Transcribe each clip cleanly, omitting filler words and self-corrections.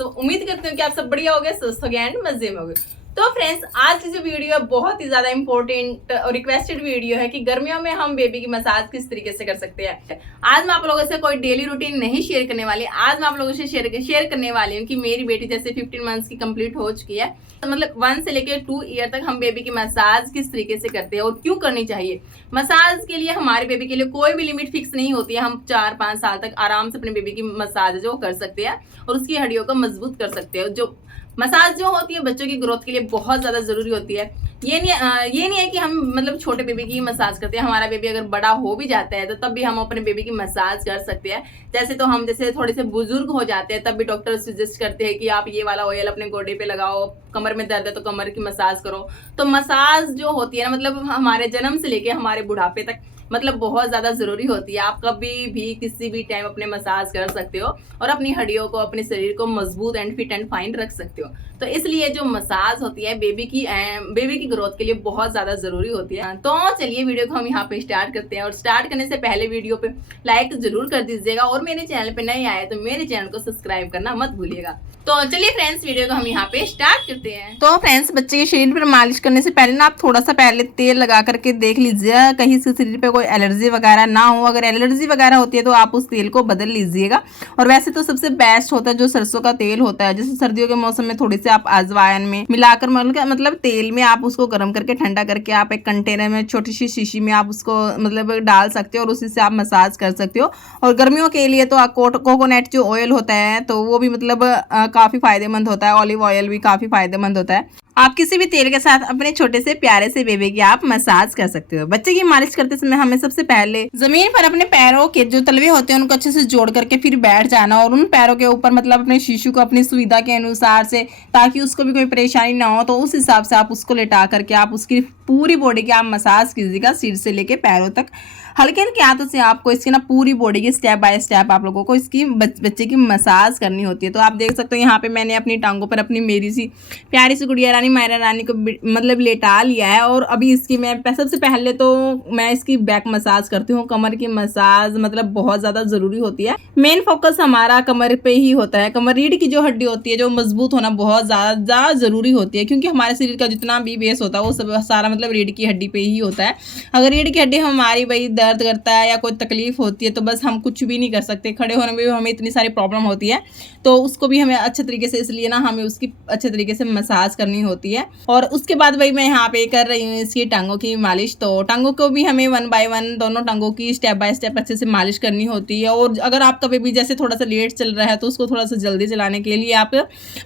सब उम्मीद करती हूँ कि आप सब बढ़िया हो गए, स्वस्थ हो गए एंड मजे में हो गए। तो फ्रेंड्स, आज की जो वीडियो है बहुत ही ज्यादा इंपॉर्टेंट और रिक्वेस्टेड वीडियो है कि गर्मियों में हम बेबी की मसाज किस तरीके से कर सकते हैं। आज मैं आप लोगों से कोई डेली रूटीन नहीं शेयर करने वाली, आज मैं आप लोगों से शेयर करने वाली हूँ कि मेरी बेटी जैसे 15 मंथ्स की कंप्लीट हो चुकी है, मतलब 1 से लेकर 2 ईयर तक हम बेबी की मसाज किस तरीके से करते हैं और क्यों करनी चाहिए। मसाज के लिए हमारे बेबी के लिए कोई भी लिमिट फिक्स नहीं होती है। हम 4-5 साल तक आराम से अपने बेबी की मसाज जो कर सकते हैं और उसकी हड्डियों को मजबूत कर सकते हैं। जो मसाज जो होती है बच्चों की ग्रोथ के लिए बहुत ज्यादा जरूरी होती है। ये नहीं है कि हम मतलब छोटे बेबी की मसाज करते हैं, हमारा बेबी अगर बड़ा हो भी जाता है तो तब भी हम अपने बेबी की मसाज कर सकते हैं। जैसे तो हम जैसे थोड़े से बुजुर्ग हो जाते हैं तब भी डॉक्टर सजेस्ट करते हैं कि आप ये वाला ऑयल अपने गोडे पे लगाओ, कमर में दर्द है तो कमर की मसाज करो। तो मसाज जो होती है ना, मतलब हमारे जन्म से लेके हमारे बुढ़ापे तक मतलब बहुत ज्यादा जरूरी होती है। आप कभी भी किसी भी टाइम अपने मसाज कर सकते हो और अपनी हड्डियों को, अपने शरीर को मजबूत एंड फिट एंड फाइन रख सकते हो। तो इसलिए जो मसाज होती है बेबी की ग्रोथ के लिए बहुत ज्यादा जरूरी होती है। तो चलिए वीडियो को हम यहाँ पे स्टार्ट करते हैं और स्टार्ट करने से पहले वीडियो पे लाइक जरूर कर दीजिएगा और मेरे चैनल पे नए आए तो मेरे चैनल को सब्सक्राइब करना मत भूलिएगा। तो चलिए फ्रेंड्स, वीडियो को हम यहाँ पे स्टार्ट करते हैं। तो फ्रेंड्स, बच्चे के शरीर पर मालिश करने से पहले ना आप थोड़ा सा पहले तेल लगा करके देख लीजिएगा कहीं से शरीर पे कोई एलर्जी वगैरह ना हो। अगर एलर्जी वगैरह होती है तो आप उस तेल को बदल लीजिएगा। और वैसे तो सबसे बेस्ट होता है जो सरसों का तेल होता है। जैसे सर्दियों के मौसम में थोड़ी से आप अजवाइन में मिलाकर मतलब तेल में आप उसको गर्म करके ठंडा करके आप एक कंटेनर में छोटी सी शीशी में आप उसको मतलब डाल सकते हो और उसी से आप मसाज कर सकते हो। और गर्मियों के लिए तो कोकोनट जो ऑयल होता है तो वो भी मतलब काफी फायदेमंद होता है। ऑलिव ऑयल भी काफी फायदेमंद होता है। आप किसी भी तेल के साथ अपने छोटे से प्यारे से बेबी की आप मसाज कर सकते हो। बच्चे की मालिश करते समय हमें सबसे पहले जमीन पर अपने पैरों के जो तलवे होते हैं उनको अच्छे से जोड़ करके फिर बैठ जाना और उन पैरों के ऊपर मतलब अपने शिशु को अपनी सुविधा के अनुसार से, ताकि उसको भी कोई परेशानी ना हो, तो उस हिसाब से आप उसको लेटा करके आप उसकी पूरी बॉडी की आप मसाज कीजिएगा, सिर से लेके पैरों तक। हल्के हल्के हाथों से आपको इसकी ना पूरी बॉडी की स्टेप बाय स्टेप आप लोगों को इसकी बच्चे की मसाज करनी होती है। तो आप देख सकते हो यहाँ पे मैंने अपनी टांगों पर अपनी मेरी सी प्यारी सी गुड़िया रानी मायरा रानी को मतलब लेटा लिया है। और अभी इसकी मैं सबसे पहले तो मैं इसकी बैक मसाज करती हूँ। कमर की मसाज मतलब बहुत ज़्यादा ज़रूरी होती है। मेन फोकस हमारा कमर पे ही होता है। कमर रीढ़ की जो हड्डी होती है जो मजबूत होना बहुत ज़्यादा ज़रूरी होती है, क्योंकि हमारे शरीर का जितना भी बेस होता है वो सब सारा मतलब रीढ़ की हड्डी पे ही होता है। अगर रीढ़ की हड्डी हमारी भाई दर्द करता है या कोई तकलीफ होती है तो बस हम कुछ भी नहीं कर सकते। खड़े होने में भी हमें इतनी सारी प्रॉब्लम होती है, तो उसको भी हमें अच्छे तरीके से, इसलिए ना हमें उसकी अच्छे तरीके से मसाज करनी होती है। और उसके बाद भाई मैं यहाँ पे कर रही हूँ इसकी टांगों की मालिश। तो टांगों को भी हमें 1 बाय 1 दोनों टांगों की स्टेप बाय स्टेप अच्छे से मालिश करनी होती है। और अगर आपका बेबी जैसे थोड़ा सा लेट चल रहा है तो उसको थोड़ा सा जल्दी चलाने के लिए आप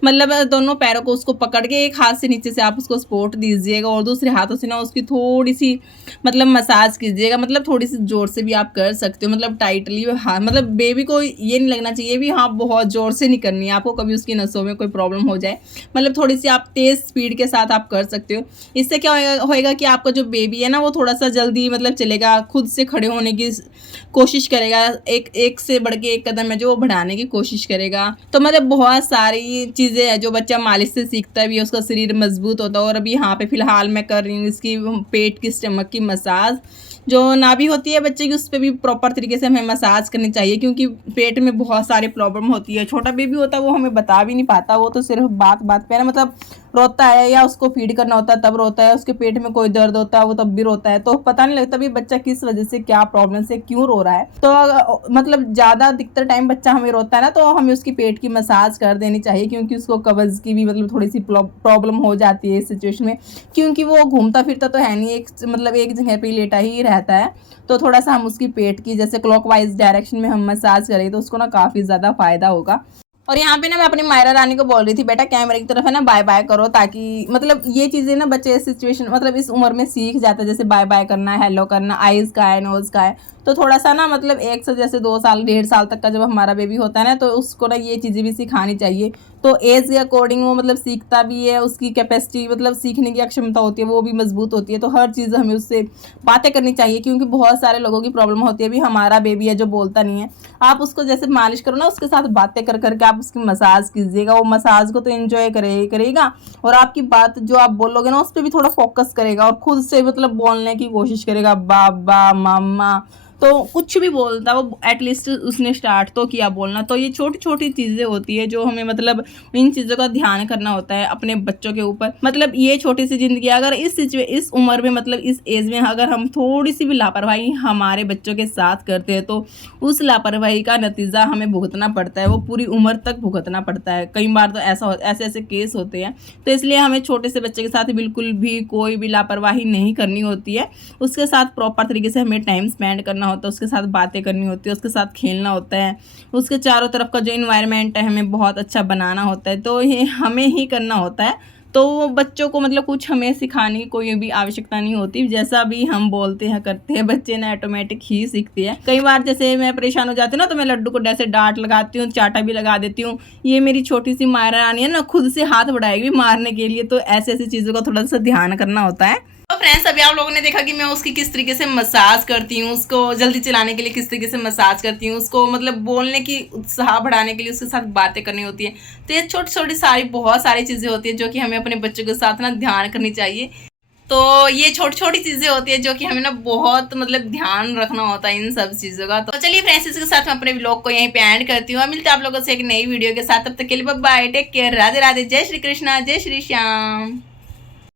मतलब दोनों पैरों को उसको पकड़ के एक हाथ से नीचे से आप उसको सपोर्ट दीजिएगा और दूसरे हाथों से ना उसकी थोड़ी सी मतलब मसाज कीजिएगा। मतलब थोड़ी सी जोर से भी आप कर सकते हो, मतलब टाइटली। हाँ, मतलब बेबी को ये नहीं लगना चाहिए भी हाँ बहुत जोर से नहीं करनी है आपको, कभी उसकी नसों में कोई प्रॉब्लम हो जाए। मतलब थोड़ी सी आप तेज स्पीड के साथ आप कर सकते हो। इससे क्या होएगा कि आपका जो बेबी है ना वो थोड़ा सा जल्दी मतलब चलेगा, खुद से खड़े होने की कोशिश करेगा, एक से बढ़ के एक कदम है जो वो बढ़ाने की कोशिश करेगा। तो मतलब बहुत सारी चीज़ें हैं जो बच्चा मालिश से सीखता भी है, उसका शरीर मजबूत होता है। और अभी यहाँ पे फिलहाल मैं कर रही हूँ इसकी पेट की स्टमक की मसाज। जो नाभि होती है बच्चे की उस पर भी प्रॉपर तरीके से हमें मसाज करनी चाहिए, क्योंकि पेट में बहुत सारी प्रॉब्लम होती है। छोटा बेबी होता है वो हमें बता भी नहीं पाता, वो तो सिर्फ बात बात पे ना मतलब रोता है या उसको फीड करना होता है तब रोता है, उसके पेट में कोई दर्द होता है वो तब भी रोता है। तो पता नहीं लगता भी बच्चा किस वजह से, क्या प्रॉब्लम से क्यों रो रहा है। तो मतलब ज़्यादा अधिकतर टाइम बच्चा हमें रोता है ना तो हमें उसकी पेट की मसाज कर देनी चाहिए, क्योंकि उसको कब्ज की भी मतलब थोड़ी सी प्रॉब्लम हो जाती है इस सिचुएशन में, क्योंकि वो घूमता फिरता तो है नहीं, एक जगह पर लेटा ही रहता है। तो थोड़ा सा हम उसकी पेट की जैसे क्लॉकवाइज डायरेक्शन में हम मसाज करें तो उसको ना काफ़ी ज़्यादा फायदा होगा। और यहाँ पे ना मैं अपनी मायरा रानी को बोल रही थी बेटा कैमरे की तरफ है ना बाय बाय करो, ताकि मतलब ये चीज़ें ना बच्चे सिचुएशन मतलब इस उम्र में सीख जाता है। जैसे बाय बाय करना, हेलो करना, आइज़ का है, नोज़ का है। तो थोड़ा सा ना मतलब 1 से जैसे 2 साल 1.5 साल तक का जब हमारा बेबी होता है ना तो उसको ना ये चीज़ें भी सिखानी चाहिए। तो एज के अकॉर्डिंग वो मतलब सीखता भी है, उसकी कैपेसिटी मतलब सीखने की क्षमता होती है वो भी मजबूत होती है। तो हर चीज़ हमें उससे बातें करनी चाहिए, क्योंकि बहुत सारे लोगों की प्रॉब्लम होती है भी हमारा बेबी है जो बोलता नहीं है। आप उसको जैसे मालिश करो ना उसके साथ बातें कर करके आप उसकी मसाज कीजिएगा। वो मसाज को तो एंजॉय करेगा और आपकी बात जो आप बोलोगे ना उस पर भी थोड़ा फोकस करेगा और खुद से मतलब बोलने की कोशिश करेगा, बाबा, मामा, तो कुछ भी बोलता वो एटलीस्ट उसने स्टार्ट तो किया बोलना। तो ये छोटी छोटी चीज़ें होती है जो हमें मतलब इन चीज़ों का ध्यान करना होता है अपने बच्चों के ऊपर। मतलब ये छोटी सी ज़िंदगी, अगर इस उम्र में मतलब इस एज में अगर हम थोड़ी सी भी लापरवाही हमारे बच्चों के साथ करते हैं तो उस लापरवाही का नतीजा हमें भुगतना पड़ता है, वो पूरी उम्र तक भुगतना पड़ता है। कई बार तो ऐसे ऐसे केस होते हैं। तो इसलिए हमें छोटे से बच्चे के साथ बिल्कुल भी कोई भी लापरवाही नहीं करनी होती है। उसके साथ प्रॉपर तरीके से हमें टाइम स्पेंड करना होता है, उसके साथ बातें करनी होती है, उसके साथ खेलना होता है, उसके चारों तरफ का जो इन्वायरमेंट है हमें बहुत अच्छा बनाना होता है। तो ये हमें ही करना होता है। तो बच्चों को मतलब कुछ हमें सिखाने की कोई भी आवश्यकता नहीं होती, जैसा भी हम बोलते हैं करते हैं बच्चे ना ऑटोमेटिक ही सीखते हैं। कई बार जैसे मैं परेशान हो जाती हूँ ना तो मैं लड्डू को जैसे डांट लगाती हूँ, चाटा भी लगा देती हूँ। ये मेरी छोटी सी मायरा रानी है ना, खुद से हाथ बढ़ाएगी मारने के लिए। तो ऐसी ऐसी चीज़ों का थोड़ा सा ध्यान करना होता है। तो फ्रेंड्स, अभी आप लोगों ने देखा कि मैं उसकी किस तरीके से मसाज करती हूँ, उसको जल्दी चलाने के लिए किस तरीके से मसाज करती हूँ, उसको मतलब बोलने की उत्साह बढ़ाने के लिए उसके साथ बातें करनी होती है। तो ये छोटी छोटी बहुत सारी चीज़ें होती है जो कि हमें अपने बच्चों के साथ ना ध्यान करनी चाहिए। तो ये छोटी छोटी चीज़ें होती है जो कि हमें ना बहुत मतलब ध्यान रखना होता है इन सब चीज़ों का। तो चलिए फ्रेंड्स, इसके साथ मैं अपने व्लॉग को यहीं पे एंड करती हूँ। मिलते हैं आप लोगों से एक नई वीडियो के साथ, तब तक के लिए bye bye, take care, Radhe Radhe, जय श्री कृष्णा, जय श्री श्याम।